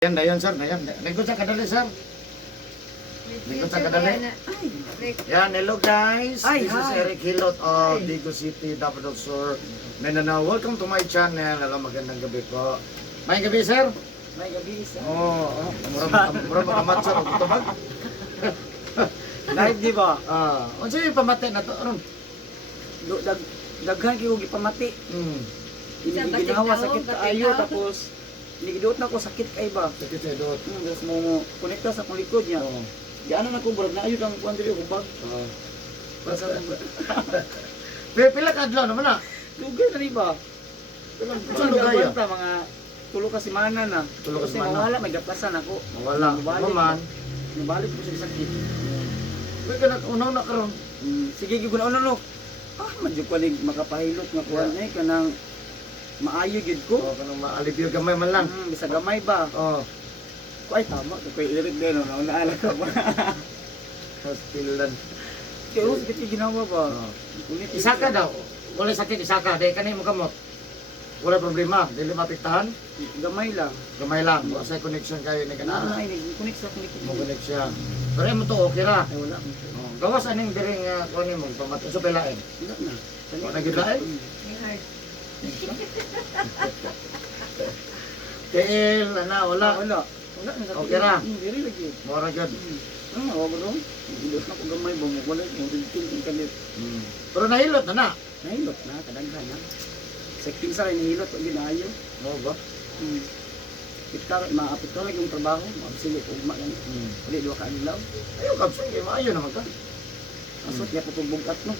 Yan, dayon sir, dayon. Lingkod sa kadali sir. Lingkod sa kadali. Yan, hello guys. This is Eric Hilot of Digo City, Dapat Sur, Mindanao. Welcome to my channel. Hello, magandang gabi po. May gabi sir? May gabi sir. Mura makamat sir. Tumag. Live di ba? Ano yung pamati na to? Aron? Daghan kayo gipamati. Ginawa sakit kaayo tapos nigiduot na ko sakit kay ba. Sakit sa idot. Tapos mo konekta sa akong likod niya. Di ano na ko burag na ayo ang kuan diri ubag. Pila ka adlaw naman na? Lugay na ri ba? Saan lugay ya? Mga tulo ka semana na. Tulo ka Kasi semana. mawala may gaplasan ako. Wala. Maman. Nabalik ko sa sakit. Uy, ka unaw na karon. Sige gyud kuno no. Madyo ko ning makapahilot nga kuan ay kanang maayo gyud ko. Kanang maalipyo gamay man lang. Bisa gamay ba? Ay tama, kay irig din no, naala ka ba? Hospital. Kaya sakit yung ginawa ba? Isa ka daw. Wala sakit, isa ka. Dahil kanina mo kamot. Wala problema. Dili mapiktahan. Gamay lang. Gamay lang. Wala sa connection kayo ni kanana. Ay, nag-connect sa connect. Mo connect siya. Pero mo to okay ra. Ay, wala. Gawas aning diring kunin mo pamato sa pelain. Wala na. Wala gid lain. TL na wala. Wala. Wala na. Okay ra. Diri lagi. Mora gud. Wag ro. Ilos na ko gamay ba mo wala mo dintin ang kanit. Pero nahilot na na. Nahilot na kadaghan na. Secting sa nahilot pag ginayo. Mo ba? Kita maapit ka lang yung trabaho, mabsilit ugma yan. Wala duha ka adlaw. Ayo kapsa kay maayo naman ka. Asot ya putubugat no.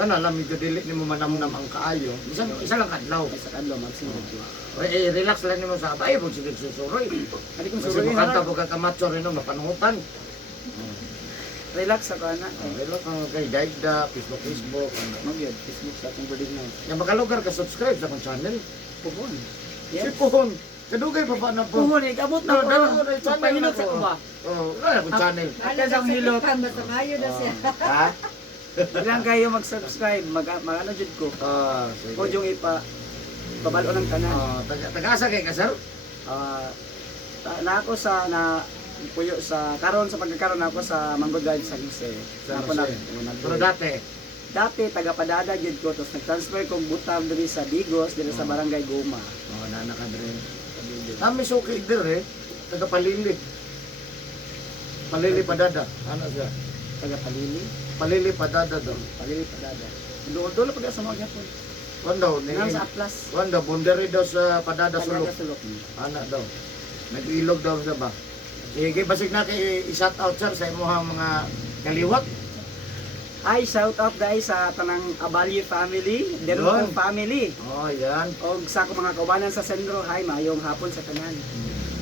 Kana lang medyo dili nimo manamnam ang kaayo. Bisan isa lang kadlaw. Sa adlaw mabsilit. Relax lang nimo sa bayo pag sige susuroy. Adi kung Kasi suruin makanta na. po ka kamatso rin no, mapanungutan. Relax sa kana. Relax ang kay Daigda, Facebook. Magyud Facebook sa akong birthday na. Yung makalugar ka, subscribe sa akong channel. Puhon. Si Puhon. Kadugay pa na po. Puhon, abot na ko. Pagpahilot sa ko ba? Oo, wala akong channel. Alas ang hilot. Basta mayo na siya. Ha? Ilang kayo mag-subscribe, mag-ano jud ko. Sige. O yung pabalo ng tanan. Taga-asa kay ka, sir? Na ako sa puyo sa karon sa pagkakaroon ako sa Manggod sa Jose. Sa Ako Jose. Pero dati, taga Padada jud ko tapos nag-transfer kong butang diri sa Digos diri sa Barangay Goma. nana ka rin. Kami suki dire, taga Palili. Palili Padada. Ano siya? Taga Palili, Palili Padada daw. Palili Padada. Dulo pag sa mga gyapon. Wanda, Nang sa Atlas. Wanda, bundari daw sa Padada Sulok. Sulok. Anak daw. Nag-ilog daw siya ba? Sige, basig na kay i-shout out sir sa imuhang mga kaliwat. Hi, shout out guys sa tanang Abalye family, Derong family. Oh, yan. Og sa akong mga kaubanan sa Sendro, hi, mayong hapon sa tanan.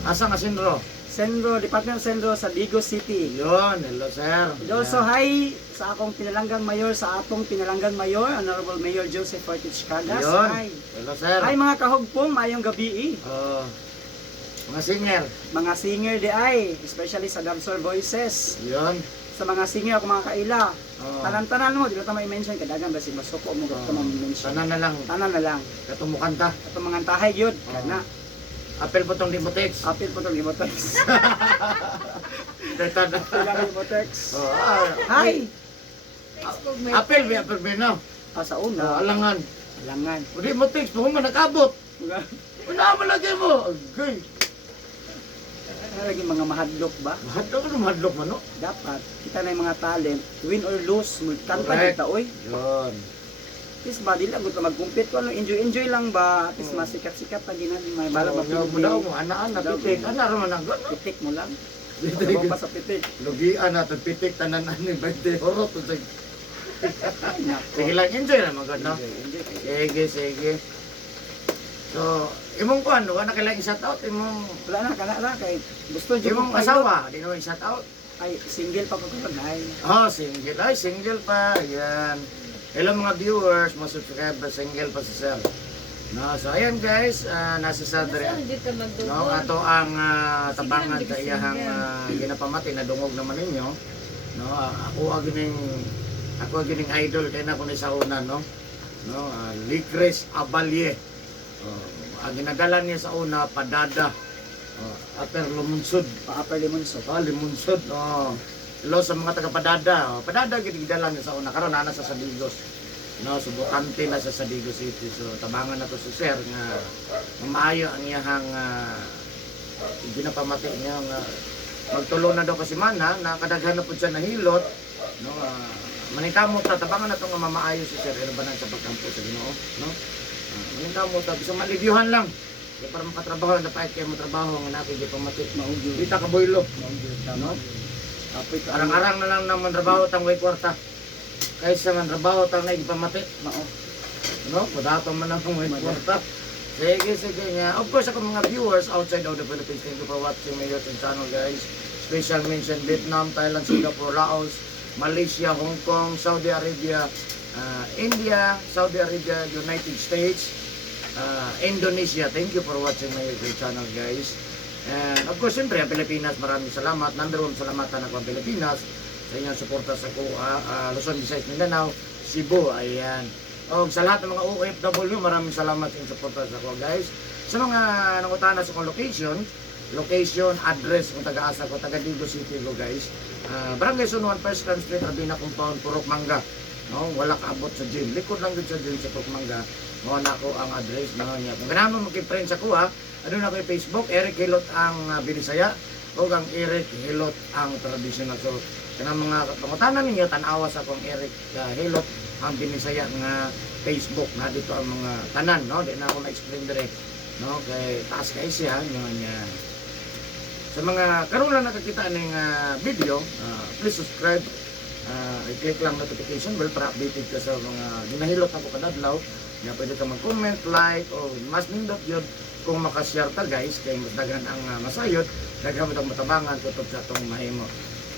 Asa nga Sindro? Sendro, Department of Sendro sa Digos City. Yun, hello sir. And also, hi sa akong pinalanggang mayor, sa atong pinalanggang mayor, Honorable Mayor Joseph Ortiz Cagas. Yun. Hi. Hello sir. Hi mga kahugpong, mayong gabi. Oh, mga singer. Mga singer di ay, especially sa Dancer Voices. Yun. Sa mga singer ako mga kaila. Oh. Tanan-tanan mo, di ba ito may-mention, kadagan ba si Masuko mo, ito may-mention. Sana na lang. Tanan na lang. Katumukan ta. Ito mga tahay yun, kana. Apel po tong Limotex. Apil po itong Limotex. Data na. Kailangan Limotex. Oh, Hi! Apel, may apel ba no? Sa una, Alangan. alangan. Limotex, pa man nakabot. Wala mo lagi mo. Agay. Ano lagi mga mahadlok ba? Mahadlok ano mahadlok man no? Dapat, kita na yung mga talent, win or lose, kanta Correct. kita, oy. Yun. At least ba, di lang gusto mag-compete ko, ano, enjoy lang ba? At least masikat-sikat na ginan, may bala ba Mo daw mo ana-ana pitik. Ana ra man ang gano. Pitik mo lang. Ano pa sa pitik? Lugian natin pitik tanan ani 20 horot to sig. Ay, nako. Sige lang enjoy ra man no. Enjoy. Sige. So, imong kuan wala na kailangan i-shout out imong Wala na, kay gusto dyan imong asawa, di naman i-shout out. Ay, single pa ko karon ay. Oh, single. Ay, single pa. Ayan. Hello mga viewers, mga subscriber, single pa si Sir. No, so ayan guys, nasa sa dere. No, ato ang tabangan sa iyahang ginapamati na dungog naman ninyo. No, ako gining idol kay na ko ni sa una no. No, Licres Abalye. Ang ginagalan niya sa una Padada. Upper Lumunsod. Pa-upper lemon so. Limunsod. Hello sa mga taga Padada. Padada gid gidalan sa una karon ana sa Sadigos. No, subukante na sa Sadigos City. So tabangan na to si sir nga maayo ang iyahang ginapamati niya nga magtulo na daw kasi mana nakadaghan na pud siya nahilot. No, maningkamot ta tabangan na to nga mamaayo si sir inabanan sa pagkampo sa Ginoo, no? Maningkamot ta bisan malibyuhan lang. Kaya para makatrabaho na pa kay mo trabaho nga natin di pamati Maugyo. kita ka boylo. Tama. Apoy ka. Arang-arang na lang naman trabaho tang way kwarta. Kaysa man trabaho tang na ipamati, Mao. no? Padato man ang way kwarta. Sige nga. Of course, ako mga viewers outside of the Philippines, thank you for watching my YouTube channel, guys. Special mention Vietnam, Thailand, Singapore, Laos, Malaysia, Hong Kong, Saudi Arabia, India, Saudi Arabia, United States, Indonesia. Thank you for watching my YouTube channel, guys. And of course, siyempre, ang Pilipinas, maraming salamat. Number one, salamatan ako ang Pilipinas sa inyong suporta sa Luzon, Visayas, Mindanao, Cebu, ayan. O sa lahat ng mga OFW, maraming salamat sa inyong suporta sa ako, guys. Sa mga nangutana sa kong location, address, kung taga-asa ko, taga-Digo City ko, guys. Barangay Sunuan, First Camp Street, Rabina Compound, Purok Mangga. No, wala kaabot sa gym. Likod lang din sa gym sa Purok Mangga. Mo na ko ang address na niya. Kung ganun mo magki-friend sa ko, ano na ko yung Facebook, Eric Hilot ang Binisaya, o ang Eric Hilot ang traditional. So, kanang mga pangutanan ninyo, tanawa sa akong Eric Hilot ang Binisaya nga Facebook na dito ang mga tanan, no? Di na ako ma-explain dire, no? Kay taas kay siya, niya. Sa mga karon lang nakakita ning video, please subscribe, i-click lang notification bell para updated ka sa mga ginahilot ako kadadlaw. Nga pwede ka mag-comment, like, o mas nindot yun kung makashare ta, guys, kay mas daghan ang masayod, daghan mo itong matabangan tutok sa itong mahimo.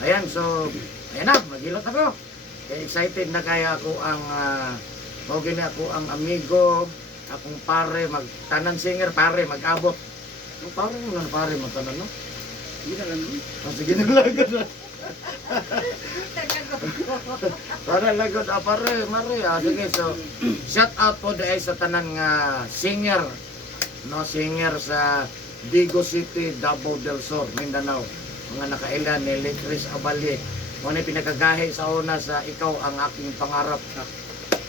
Ayan, so, ayan na, maghilot ako. Kaya excited na kaya ako ang mawagin ako ang amigo, akong pare, magtanan singer, pare, mag-abot. Ang pare mo na pare, magtanan, no? Hindi na lang. Sige na lang. Para lagod, pare, mare. Sige, so, shout out po dahil sa tanan nga singer, no? Singer sa Digo City, Davao del Sur, Mindanao. Mga nakailan ni Chris Abali. Muna pinagagahi sa una sa ikaw ang aking pangarap.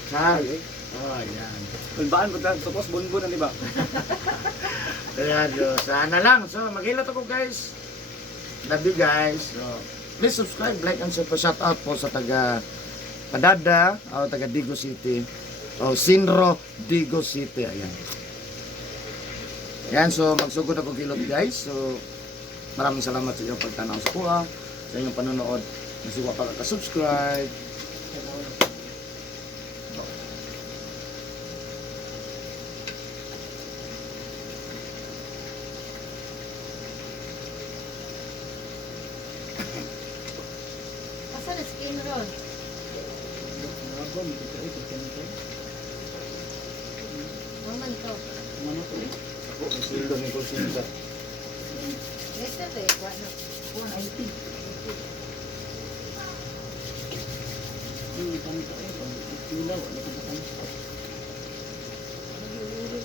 Sorry. Oh, yan. Kulbaan mo lang. Supos bunbun, di ba? Ayan, so, sana lang. So, maghilot ako, guys. Love you, guys. So, please subscribe, like, and share. Shout out po sa taga Padada, o taga Digo City, o Sinro, Digo City. Ayan. Ayan, so magsugod ako kilot, guys. So, maraming salamat sa inyong pagtanaw sa kuha, sa inyong panonood. Masiwa pa ka-subscribe. Asa na skin roll? Maman to. Ako, ang sildo ni Kusinda. Yesterday, ano? 180. Nag-iuri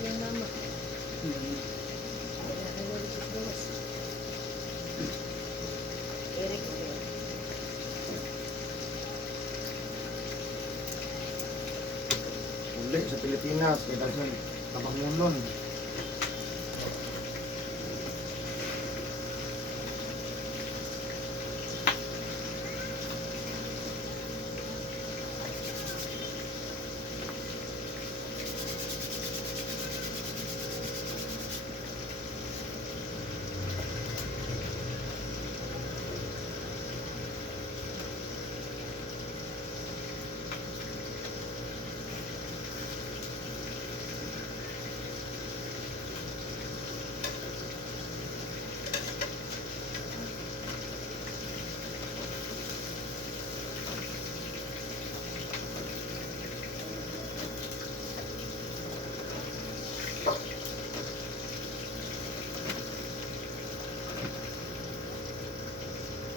lang naman. Kaya nalari sa gawas. Eric, Uli sa Pilipinas, kaya dahil tabangunon.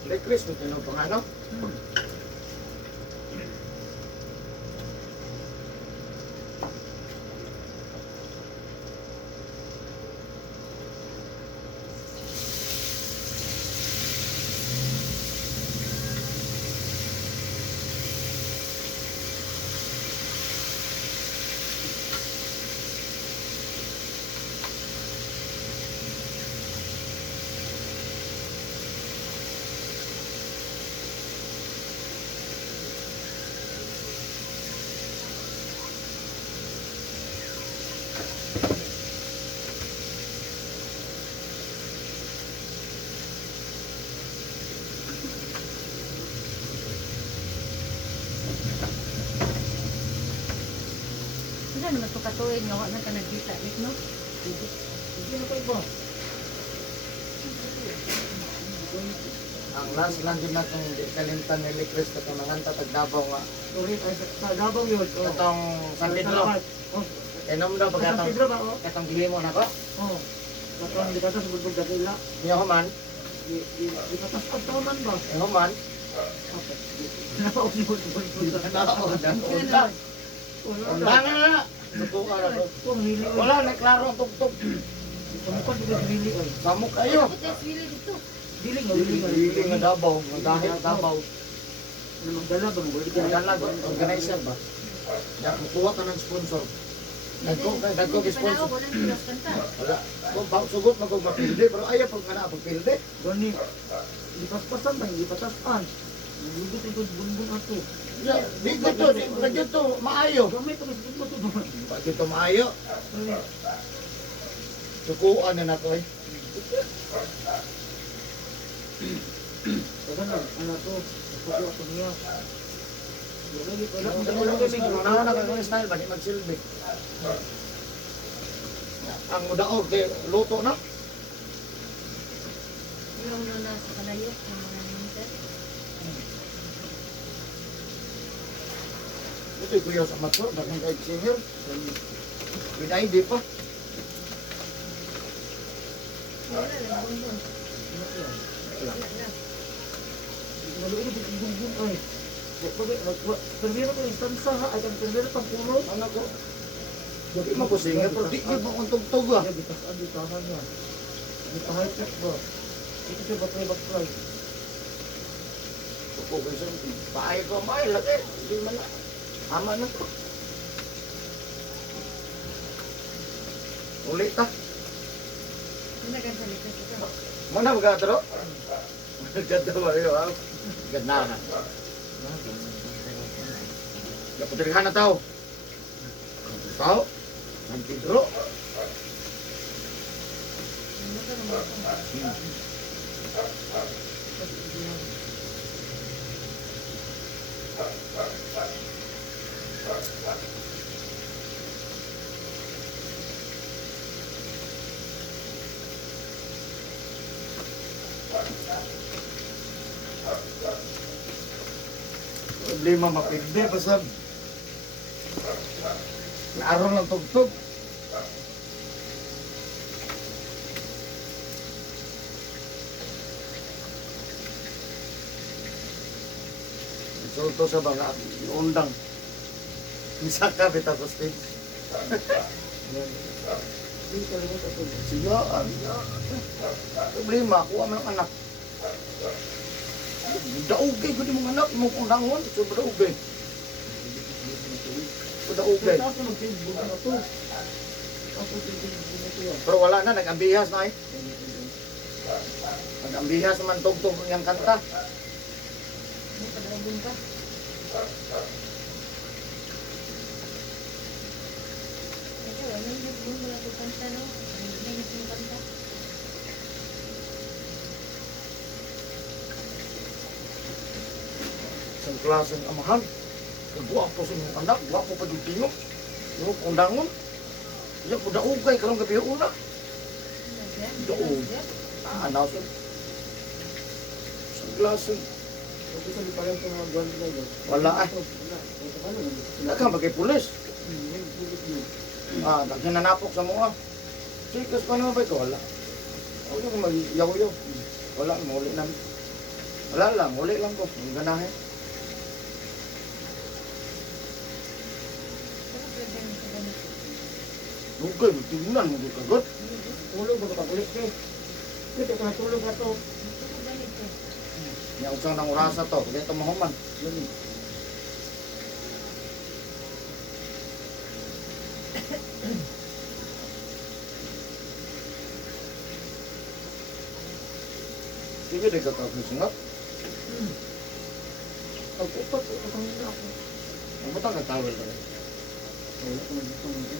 Like Chris, may tanong pang ano? naman ito katuin nga wala ka nagkita lik no. Hindi na kayo ba? Ang last lang din natong kalimtan ni Likres katong nanganta tagdabaw nga. Sorry, sa Davao yun. Katong San Pedro. Oh, Inom daw San pagkatong Pedro ba? Oh. katong gihimo na ko. Oh. Katong di ka sa bulbog dakila. Niya human, Di ka tas pagtaman ba? human. Okay. Napausibol bulbog Nao dan unda. Unda na. Tutuka na ko. Kung hili ko. Wala na klaro ang tugtog. Tumukod di ka hili ay. Samok kayo. Putes wili dito. Hili nga, hili nga. Hili nga Davao, nga dahil Davao. Ano magdala bang? Dalag organizer ba? Ya kukuha ka ng sponsor. Nagko sponsor. Wala nang kanta. Wala. Kung sugot magog mapilde pero ayaw pag nga pag pilde. Gani. Di paspasan ba? Di patasan. Nalugit ito bulbog ato. Ya, di ko to, di ko to maayo. Gamay pa kasi mo to. Pag ito maayo, sukuan na nato eh. Kasi na, ano to? Pagkuha ko niya. Wala na kang style ba di magsilbi. Ang mudaog kay luto na. Yung na sa kalayo ng mga minsan. Ito kuya sa matso, dakang kay singer. With ID pa. Wala lang bonbon. Wala lang. Nalugit ito bulbog ay. Permiro ko instansa ha, ay kang permiro pang pulo. Ano ko? Di mo ko singer pero di mo kung tugtog ah. Ay, bitas adi tahan niya. Di pa high tech ba? Ito siya baklay. Suko ko sa paay ko may lagi. Di man na. Ama na to. Ulit ta. Wala kang salita ito. Mana magatro? Ganda ba rin ah? Ganda na. Dapat na tao. Tao? San Pedro? Ano ka naman? Problema mapigdi pasab. Naaro lang tugtog. Sulto sa mga undang. Misaka bita ko stage. Di kalimutan ito. Sigaan. Problema, kuha mo ng anak. Daugay ko di mong anak, mo kong dangon. So, daugay. Daugay. Tapos na mag-facebook na ito. Tapos mag-facebook na ito yan. Pero wala na, nag-ambihas na eh. Nag-ambihas naman tugtog yung kanta. May padaobin ka. Ito, wala yung wala ko kanta no. May yung kanta. Isang klaseng amahan. Guwapo sa inyong anak, guwapo pa yung tingog. Yung kundangon. Yung daugay, karong gabi una. Doon. Anaw sa isang klaseng. Kasi sa liparan sa mga buwan na yun. Wala ah. Wala. Ito ka lang. Daghang bagay pulis. Yung pulit niyo. Daghang nanapok sa mga. Sikas pa naman ba ito? Wala. Huwag yung mag-yaw-yaw. Wala, muli na. Wala lang, muli lang ko. Ang ganahin. Pero pwede mo sa ganito. Lugay, magtingnan mo dito kagot. Tulog ba ka kulit eh? Dito ka tulog na to. Ito ko ganito. Yang usang ng orasa to. Kaya ito mahuman. Yun eh. Sige, di ka tapos singat. Pag-upat, utang nila ako. Ang butang nag-towel ka rin. Wala ko nang utang nila.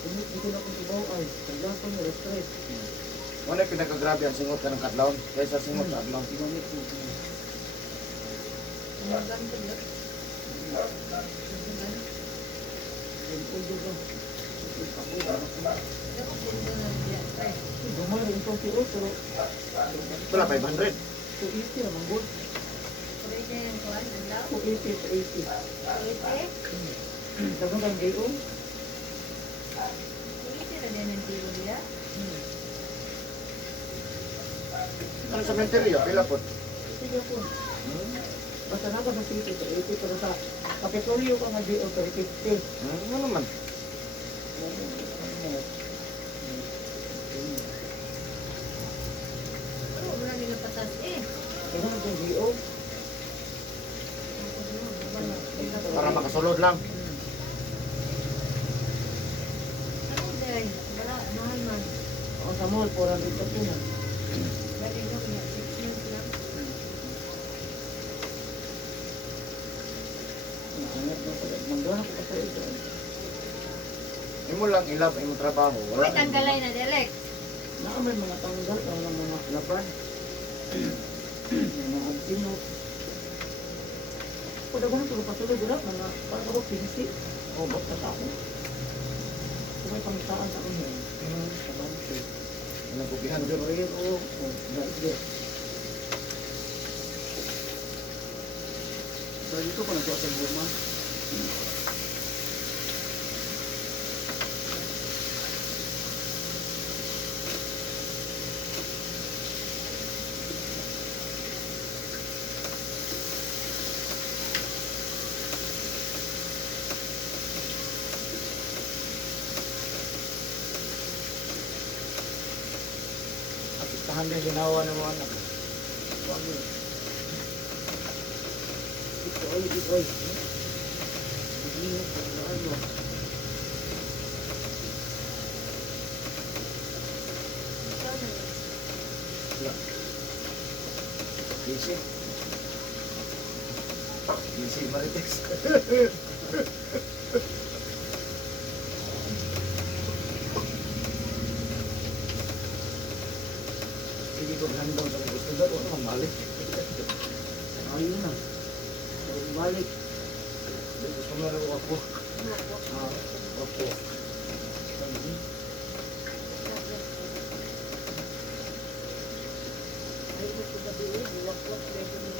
Dito na akong tubaw ay. Tandaan ko niya, stress. Ano yung pinakagrabe ang singot ka ng kadlaon? Kaysa singot sa adlaw. Ginamit ko. Ang ganito lang. Ako sindo na diya. Ay, Gamay rin ito pero Wala, 500. 280 naman good. pwede niya yung kuhan, ang law. 280 to 80. Pwede. Dagang kang gayo. Pwede na din ang tiro diya. Ano sa menteryo? Pila po? Sige po. Basta na ba sa 80 to 80 pero sa kapitolyo ka nga gayo 350. Ano naman? Pero wala nila patas eh. Kaya naman kang gayo. Para makasulod lang. Ano dahil? Wala, mahal man. Ako sa mall, 400 pa po na. Galing lang niya, 6 months lang. Naangat na pala. Nandun ako pa sa ito. Imo lang ilab imo trabaho. Uy, tanggalay na direct. Naamay mga tanggal, ang mga laban. Mga agtino. Padagan ko patuloy dira mga para ko pinsi. O bot ka ako. Kung may pamitaan sa kanya. Sa bangko. Ano ko gihandle rin? O, dahil. Dahil ito ko nagkuha sa guma. Tahan din ginawa ng mga anak. Bago. Ito ay, ito ay. Bigyan ko na ano. Ikaw na yun. Busy. Busy Marites. Sige ko handong sa gusto daw ano mabalik. Ayun na. Balik. Gusto mo na ako. Ako. Ay, ito gabi eh, buwak-wak, pwede mo.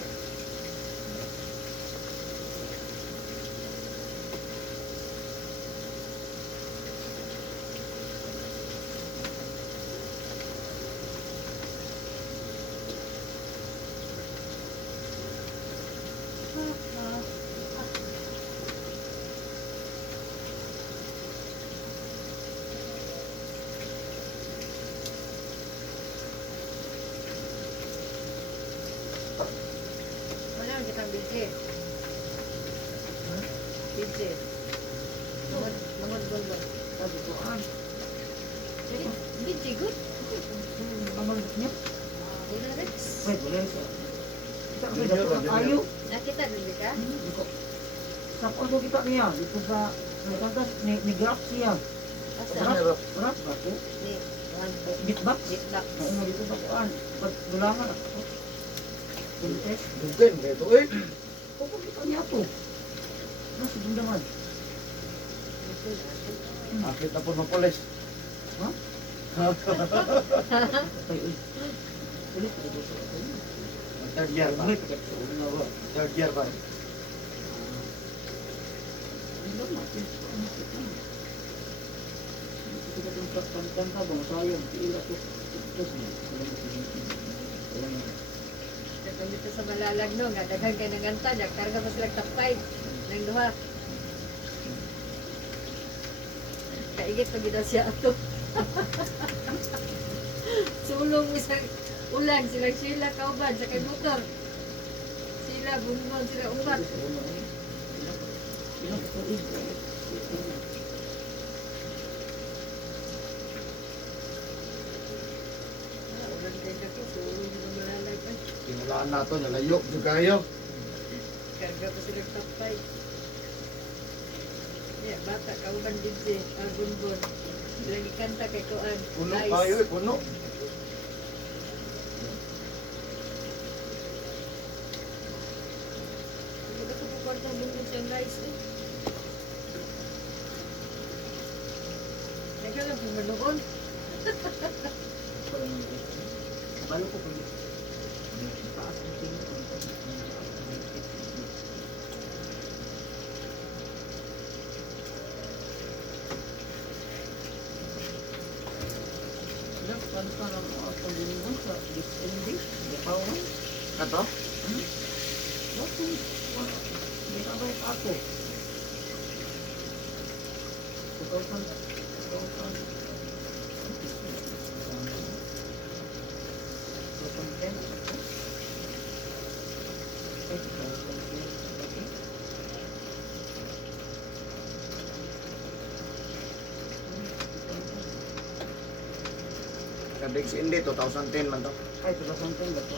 Wala ang kitang bidje. Bidje. Mangod bonbon. Sabi ko, Bidje, good. Amal niya. Dila Rex. Wait, wala siya. Kita ko sa ayo. Nakita din ka? Sa ko kita niya dito sa nagkatas ni graph siya. Asa? Graph ba ko? Ni, Bitbox. Bitbox. Oo, mo dito sa kuan. Pag dulangan ako. Pintes. Dugen beto eh. Ko kita niya to. Nasa dundangan. Akit na po ng pulis. Ha? Patay uy. Ulit ko dito. Third year ba? Ulit. Third year ba? Ano natin? Kita itong kanta bang sayang. Iila to. Katong dito sa Malalag no, nga daghan kay nanganta, karga pa sila tapay nang duha. Kaigit pa gid daw siya ato. Sulong isang ulan silang sila kauban sa kay motor. Sila bumbong sila umat. Ulan kay dako sulong sa Malalag. Simulaan nato nalayok jud kayo. Karga pa sila tapay. Yeah, bata kauban din si Bunbon. Bilang ikanta kay Kuan. Puno Guys. kayo eh, puno. Hindi ko po kwarta bunbon siyang guys eh. Ikaw lang pumaloon. Balo ko pag taas ang tingin ko. Paano ka lang mga pag-iwan sa dispendi? Yapawan? Ato? Bakit? Hindi ka ba ako? Tukaw-tukaw. Kabig si Indy, 2010 man to. Ay, 2010 ba ito?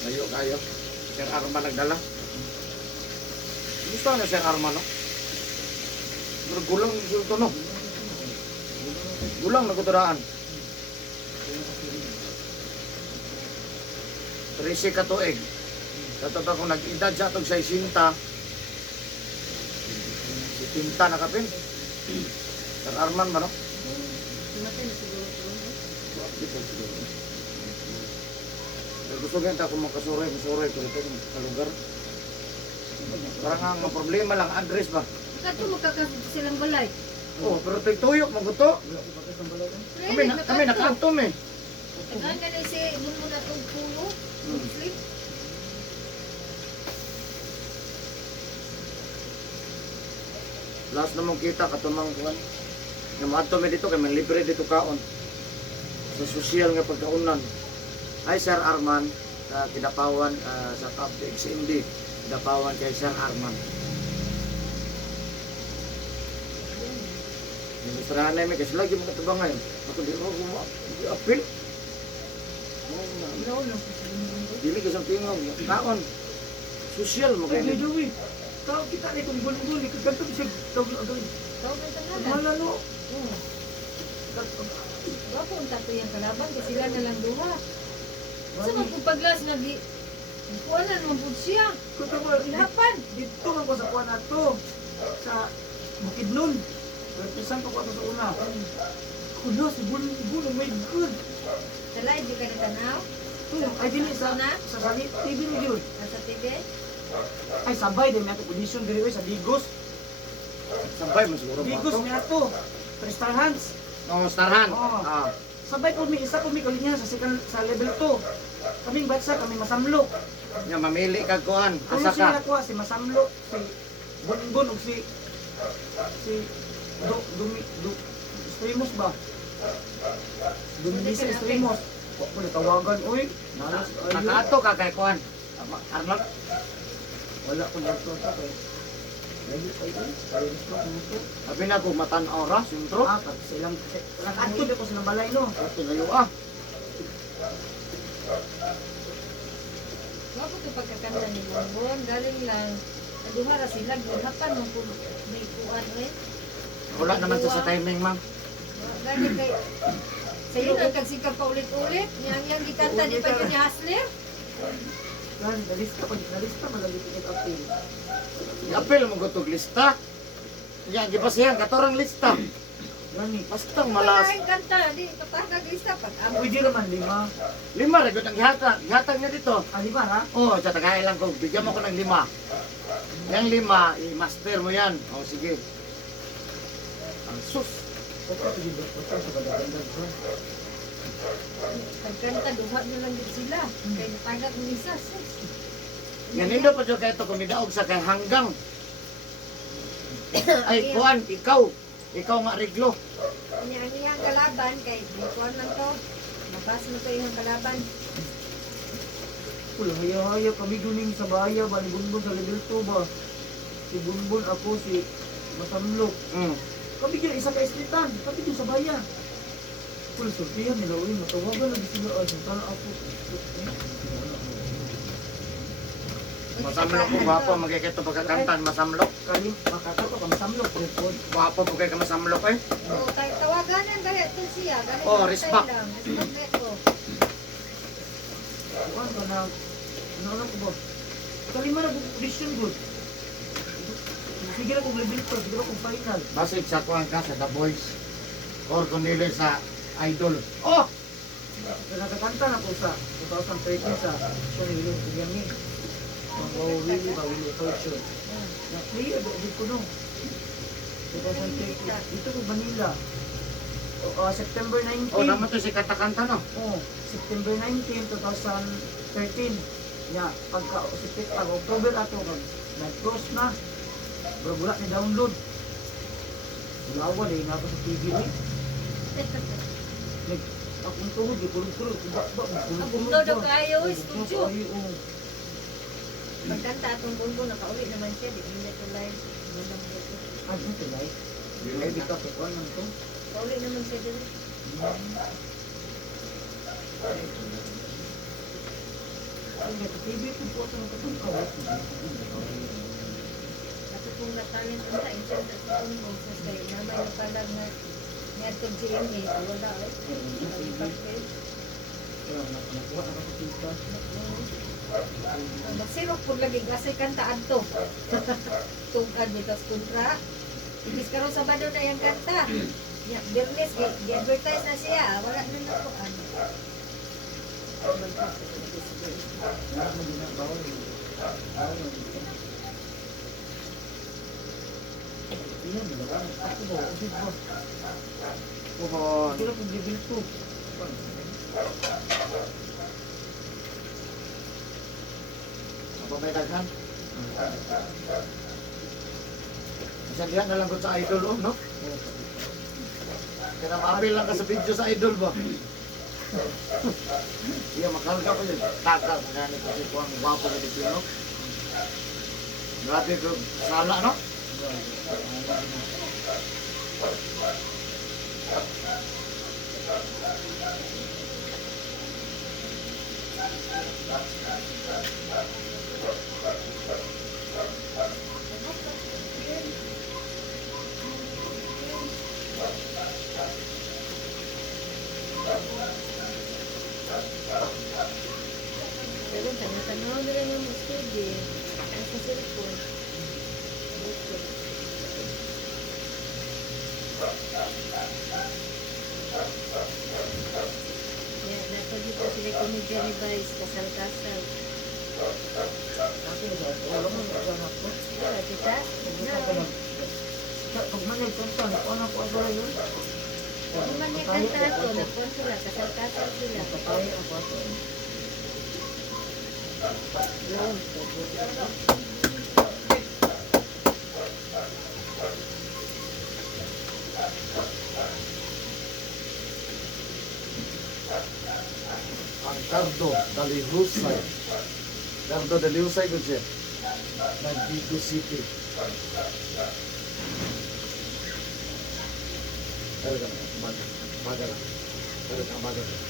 Layo kayo. Sir Arman nagdala. Gusto na Sir Arman, no? Pero gulang ito, no? Gulang na kuturaan. 13 ka tuig. Katotoo kung nag-edad siya itong 60, si Tinta na kapin. Sir Arman ba, no? Matay na siguro ito. Gusto ganito ako makasuroy pero ito yung kalugar. Parang ang problema lang, address ba? Kato magkakasip silang balay. Oh, pero tuyok, maguto. Kami nakaantom eh. Kailangan nga na si mo na itong pulo. Sleep. Last na mong kita, katumang kuhan. Yung mga may dito, kaya may libre dito kaon. Sa sosyal nga pagkaunan. Ay, Sir Arman, sa Kidapawan, sa Public XMD, Kidapawan kay Sir Arman. Yung gusto na namin, kasi lagi mga tabangan. Ako di mo apil. Dili ka sa tingog, kaon. Sosyal mo Ay, kayo. Joey. Tao kita na itong gulong-gulong. Ikagkanto siya. Tawag agad. Tawag na tangalan. Mahala no. Wapo ang tato yung kalaban kasi sila na lang duha. Sa magpupaglas nagi kuanan mo pud siya. Ilapan. Dito man ko sa kuwan na to. Sa Bukidnon. Represent ko sa una. Kulo, si Bulong, my God. Sa live di ka na tanaw. Ay, dili sa TV ni yun. Sa TV. Ay, sabay din nato condition diri sa Digos. Sampay mo siguro ba Digos ito? niya to. Tristar Hans. Oh, Starhan. Oo. Ah. Sabay po mi isa po mi kalinya sa level 2. Kaming batsa kami masamlok. Nga mamili kag kuan, Kung asa sila ka. nakuha si Masamlok, si Bunbun ug si Streamos ba? Dumili sa Streamos. Wa ko tawagan oy. Nalas ayo. Nakaato ka kay kuan. Arnold. Wala ko dito sa kay. Lagi pa ito. Ayun ko dito. Sabi na ko matan-aw ra, sintro. Ah, kasi silang nakadto ko sa balay no. Ito layo ah. Wapo to pagkakanta ni Bonbon, galing lang. Naduhara sila gulapan mo kung may kuan eh. Wala naman to sa timing, ma'am. Galing kay sa'yo lang kagsikap pa ulit-ulit. Yang gikanta ni pa ni Hasler. Gan, dalista malagi pinit apil. Apil mo gutog lista. Ya, gipasihan katorang lista. Gani. Basta Malas. malas. Ang kanta, di patagag lista pag amo. Pwede naman 5. 5 ra gyud ang gihatag. Gihatag niya dito. Ah, 5 ha? Oh, sa tagay lang ko. Bigyan mo ko ng 5. Yang 5, i-master mo yan. Oh, sige. Ang sus. Pagkanta, duha na lang din sila. Kaya natagag ng isa. Yan nindo pa jud kay to kung nidaog sa kay hanggang. Ay, kuan, ikaw. Ikaw nga reglo. Ang iyang kalaban, kay kuan man to. Mabas mo to yung kalaban. Wala, haya-haya kami guling sa baya ba, ni Bunbun sa level 2 ba? Si Bunbun, ako, si Masamlok. Kami kaya isa ka istritan, kami dun sa baya. Wala, sortihan nila, uy, matawagan lagi sila, sana ako. Masamlok ko gwapo magkikita pagkakantan masamlok. Kalim, makataw ka, Masamlok, repod. Gwapo po kay ka masamlok eh. O, tawagan yan dahil ito siya. Galing Oh, lang respect. tayo lang. Respect ko. Kuhan ka na, ano ko ba? Kalima na, audition good. Sige na kung level 2, sige na kung final. Basig sa kuhan ka sa The Boys. Or kung dili sa Idol. Oh! So, nakakanta na ko sa 2013 sa Chanilong Kuyami. Ang Wow Willie ba, Willie Fortune. Na-play, di ko no. 2013. Dito ko Manila. September 19. Oh, naman to si kanta-kanta no? Oh, September 19, 2013. Ya, pag October ato kag nag-cross na. Bro, wala ni download. Wala eh, nga pa sa TV ni. Akong tuhod, kulog-kulog. Abugnaw daw kayo, studio. Oo. Magkanta atong bungo, nakauwi naman siya, di minute to live. Ano ito, like? Ay, di ka kukuha ng to. Nakauwi naman siya doon. Ay, TV ko po sa mga kawat. Ako kung na-talent ang sa insya sa kung sa kayo, naman yung palag na niya itong GMA, wala eh. Pag-pay. Nakuha na sa tita. Magsirok po lagi kasi kantaan to. Tungkad mitos kontra. Ibis karon sa bado na yung kanta. Ya, Bernes, i-advertise na siya. Wala na na po. Wala mo din ang bawal. Iyan, wala. Ako ba? Usip ba? Kuhon. Kira kung level 2. Apa may daghan? Isang diyan na lang ko sa Idol oh, no? Kaya mapil lang ka sa video sa Idol ba? Iya, makarga pa yun. Tagal, magani kasi po ang wapo na dito, no? Grabe ko, sala, no? Pero tanaw na lang yung studio. Ang sa cellphone. Yeah, nasa dito sila komedya ni Vice, kasal-kasal. Kasi wala mo sa anak ko. Wala, tita? No. Pag manay kanta, ano ko agara yun? Kung man yung kanta to, nagpon sila, kasal-kasal sila. Patay ako ato. Yun. Ang Cardo Dalihusay. Cardo Dalihusay ko siya. Nagbigo City. Talaga, baga lang. Talaga, baga lang.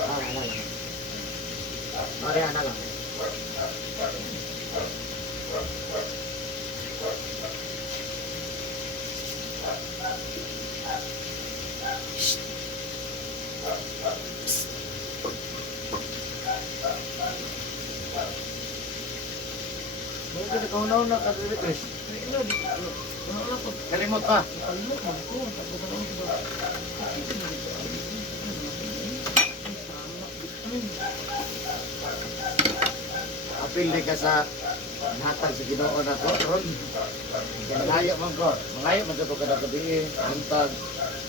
Ano lang. Ano lang. Mungkin ikaw na ka-request. Wala ko. Kalimot pa. Kalimot man ko. Tapos ano ko ba? Apil di ka sa natag sa Ginoo na ko, Ron. Malayo man ko. Malayo man ko kada gabi. Antag.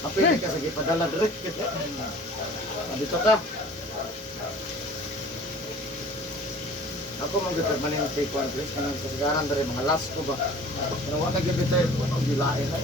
Apil di ka sa gipadala dire. Dito ka. Ako man gud permanent pay conference kanang kasagaran dere mga last ko ba. Pero wala gyud tayo wala gilain ay.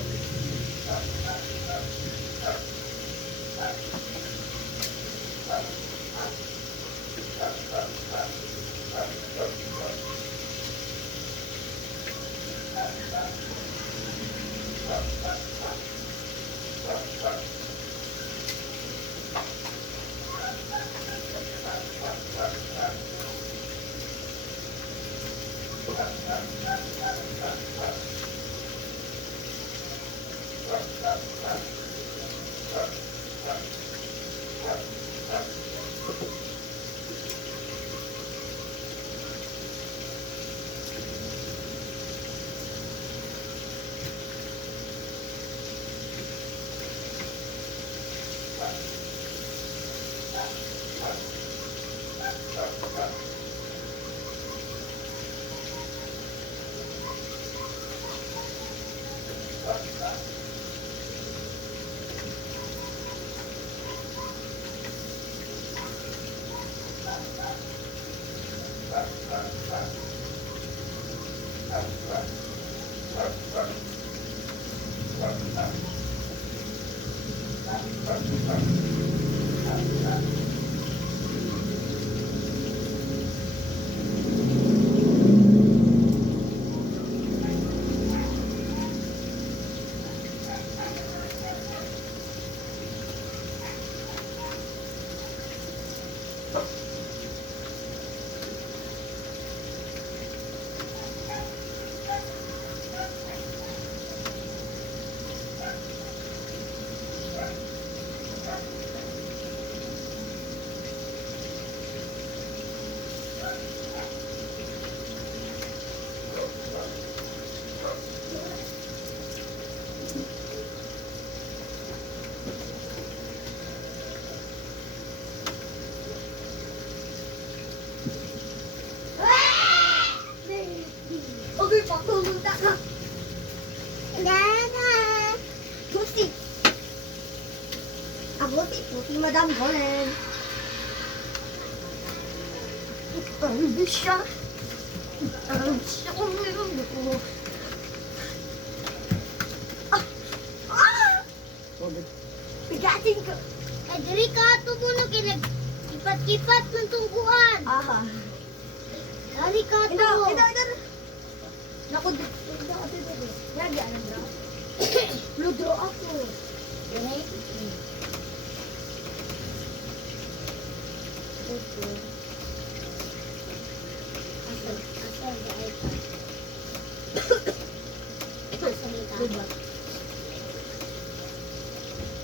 Okay, pagpumunta ka. Dada. Pusi. Abuti, pusi, Madam Golen. Ano siya? Ano siya kung meron ko? Pigatin ko. Ay, diri ka ito muna kinag... Kipat-kipat ng tungkuan. Dali ka ito. Ito. Naku, ito. Lagi, anong draw? Ludro ako. Okay? Okay. Asal gaya ka. Salita. Diba?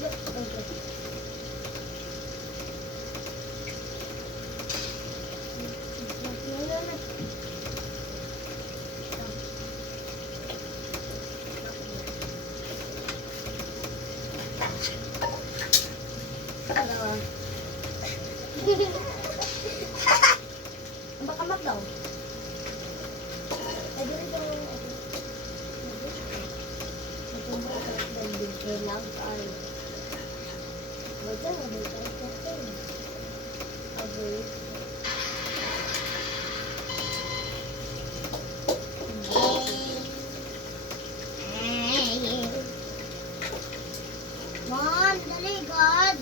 Okay. Ang bakamak daw. Ay, dito ito. Ito mo ako nandun kay Love Art. Wala, wala tayo. Okay. Mom, dali, God.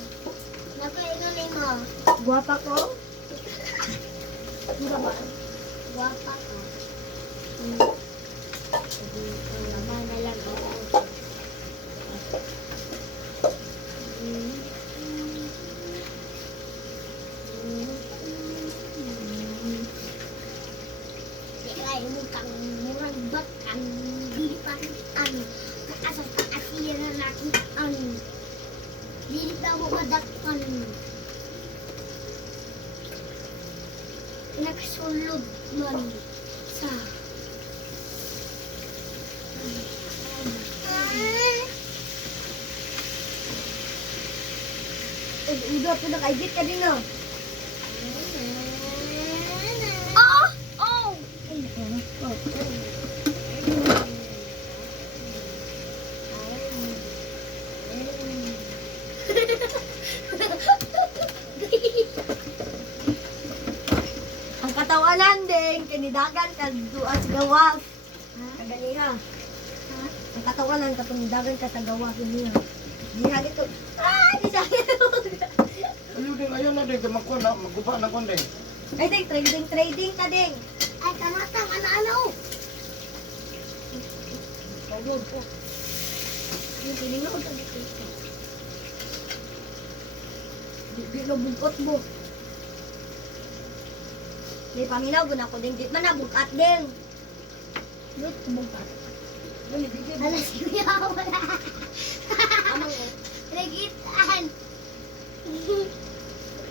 Nakaingon ni Ma. Guwapa ko? Hindi ba? Guwapa ka. Lama na lang ako. Kaya mo kang murang bat ang dilipan ang kaasas kaasiyan na natin ang dilita mo kadakpan. Nagsulod man sa udah po nakaigit ka din na. Oh! Ang katawanan din, kinidagan ka duas gawas. Kaganiha. Ang katawanan ka tumidagan ka sa gawas niya. Diha dito. Diha dito. Ayun na din, kamakon na, maguba na kon din. Ay, ding, trading ka ding. Ay, kanatang, ano-ano. Tawag po. Yung piling ako sa dito. Di na bugkot mo. Di paminaw, guna ko ding. Di man na bugkat ding. Lut, bugkat. Alas ko yaw, wala. Amang ko. Regitan.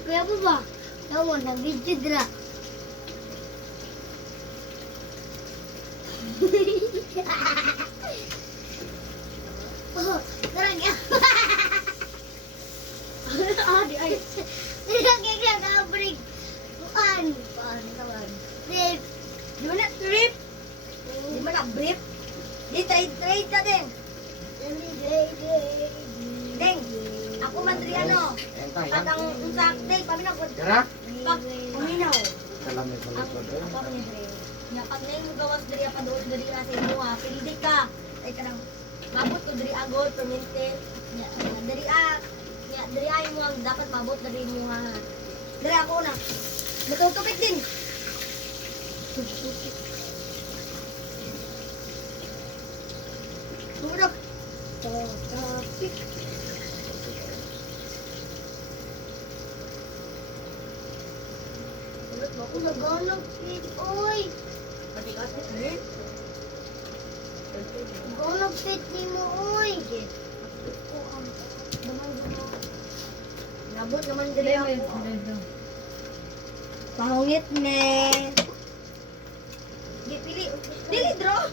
Kuya po ba? Tawo, nag-video dra. Oh, darang ya. Di ay. Darang Trip. Do not trip. Di man na brief. Di trade ka din. Ding, ako man diri ano. Entay, Pag ang unsak ding paminagod. Tira. Pag uminaw. Kalami sa Ako likod. ako ni Dre. Nya pag nay mo gawas diri pa doon diri na sa imo ha. Pildi ka. Ay kanang mabot ko diri agod permente. Nya diri ay mo ang dapat mabot diri mo ha. Diri ako na. Matutupik din. Turok. Tutupik. Ulot mo. Naganog fit, oy. Patikas ni. Naganog fit ni mo, oy. Nabot naman dili ako. Pangit ne. Di pili. Dili draw.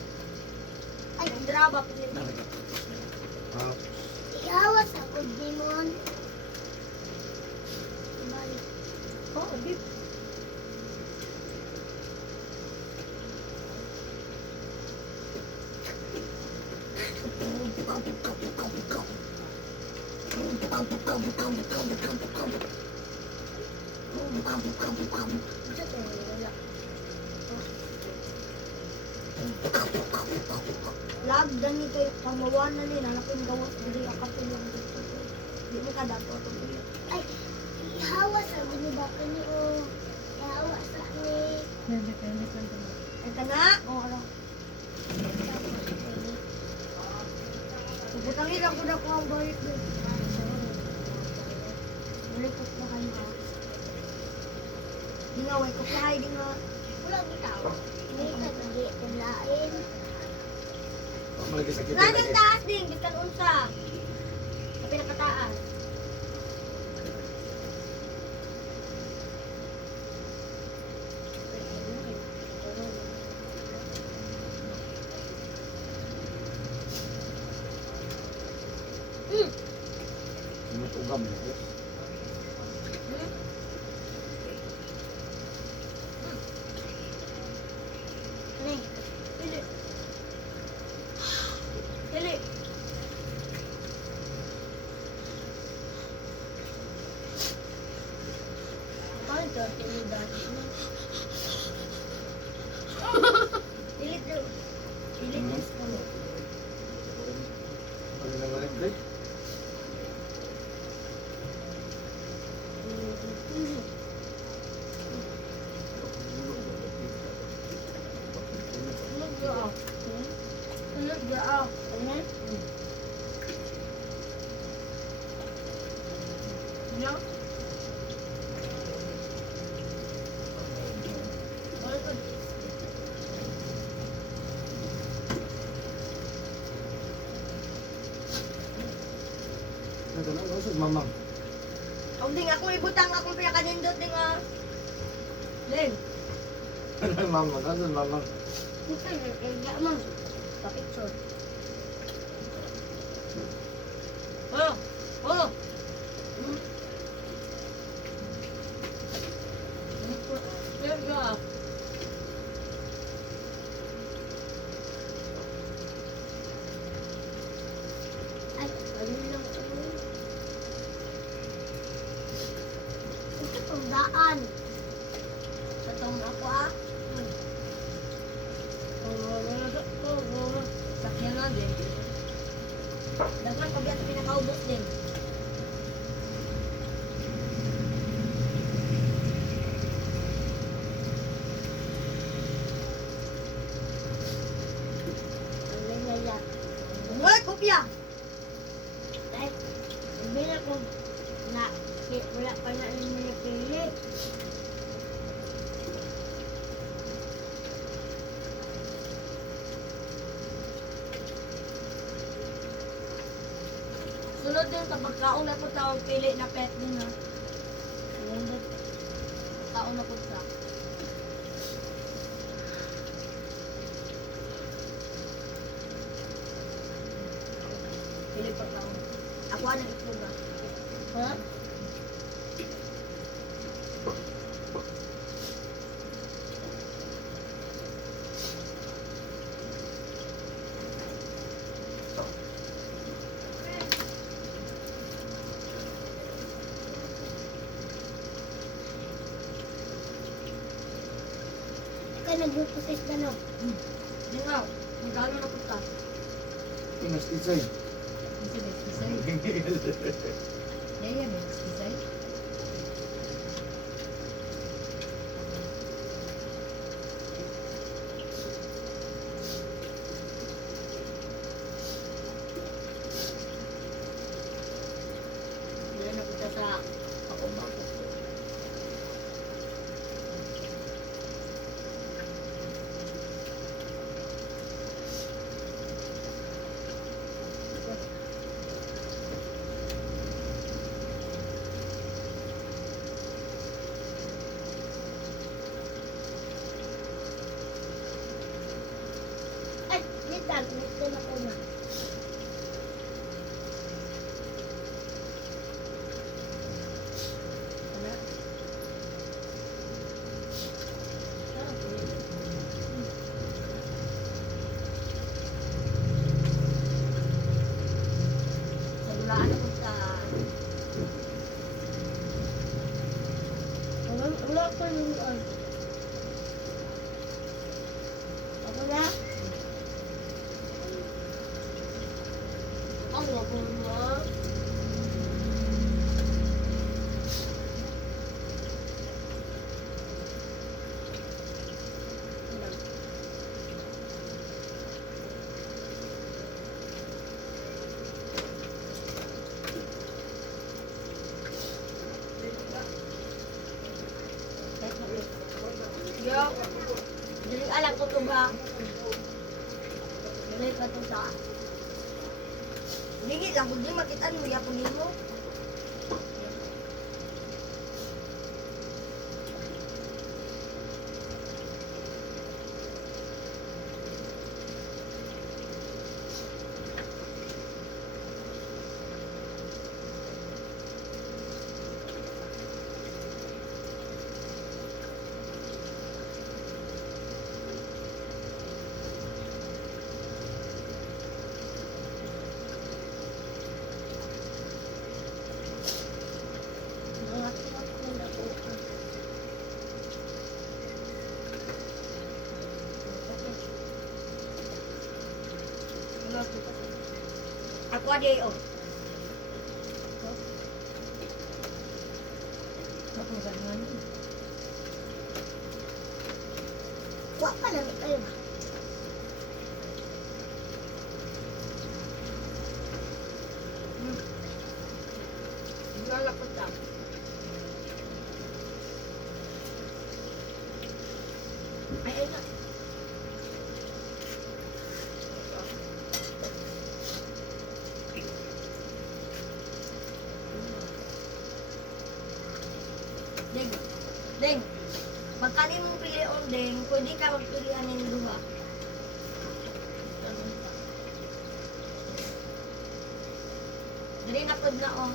Ay, draw ba pili? Ah, Ihawas ako, Dimon. Oh, di. Lag, dani kayo pamawanan nila. Nakin gawas, hindi akatulong dito. Di mo kadato to. Ay, ihawas ako ni Baka ni o. Ihawas ako ni. Ito na. O, ano? Butang ilang ko na ko ang bayit doon. Nalipot na kayo ha. Di nga, way ko kahay, di nga. Wala bitaw. Hindi ka hindi tablain. malagi sa kita Nasa lagi. taas din, biskan unsa. Sa pinakataas. Tumutugam. Ning, Dili. Dili. Paano ito? Tinidan. Dili to. Dili to. Ano na balik, Dre? Ito na, usod, mamang. Ang ding akong ibutang akong pinakanindot ding Len. Mamang, usod, mamang. bukan kerja mang. Sa picture. Oh! Oh! Yeah. Ay, ayun lang ako. Ito pang daan. Sa tong ako Sakyan na din. Dapat pa biya pinakaubos din. Ang layaya. Ay, kopya! Ay, sabi na ko na wala pa na rin mga pili. Sunod din sa pagkaon na po tawag pili na pet din ha. Kaon na po sa. Pili pagkaon. Ako ang itlog ha. Ha? nag-repossess na no. Di nga, magkano na punta? Pinas design. Kasi best design. Daya best design. Daya na punta sa ako-bako. Ay, litan na ko na. Ano? Sa dulaan na punta. Wala ko nung ako na. Ang wapo mo. Yo, dili alam ko to ba? Dili pa to sa. Dili lang kung di makita mo yapon nimo. Ako ade oh. Ako ganun. Wa pa na kayo ba? Lalakot lang. Ay na. Ding. Ding. Magkali mong pilion, Ding. Pwede ka magpilihan ng duha. Dili na pod na oh.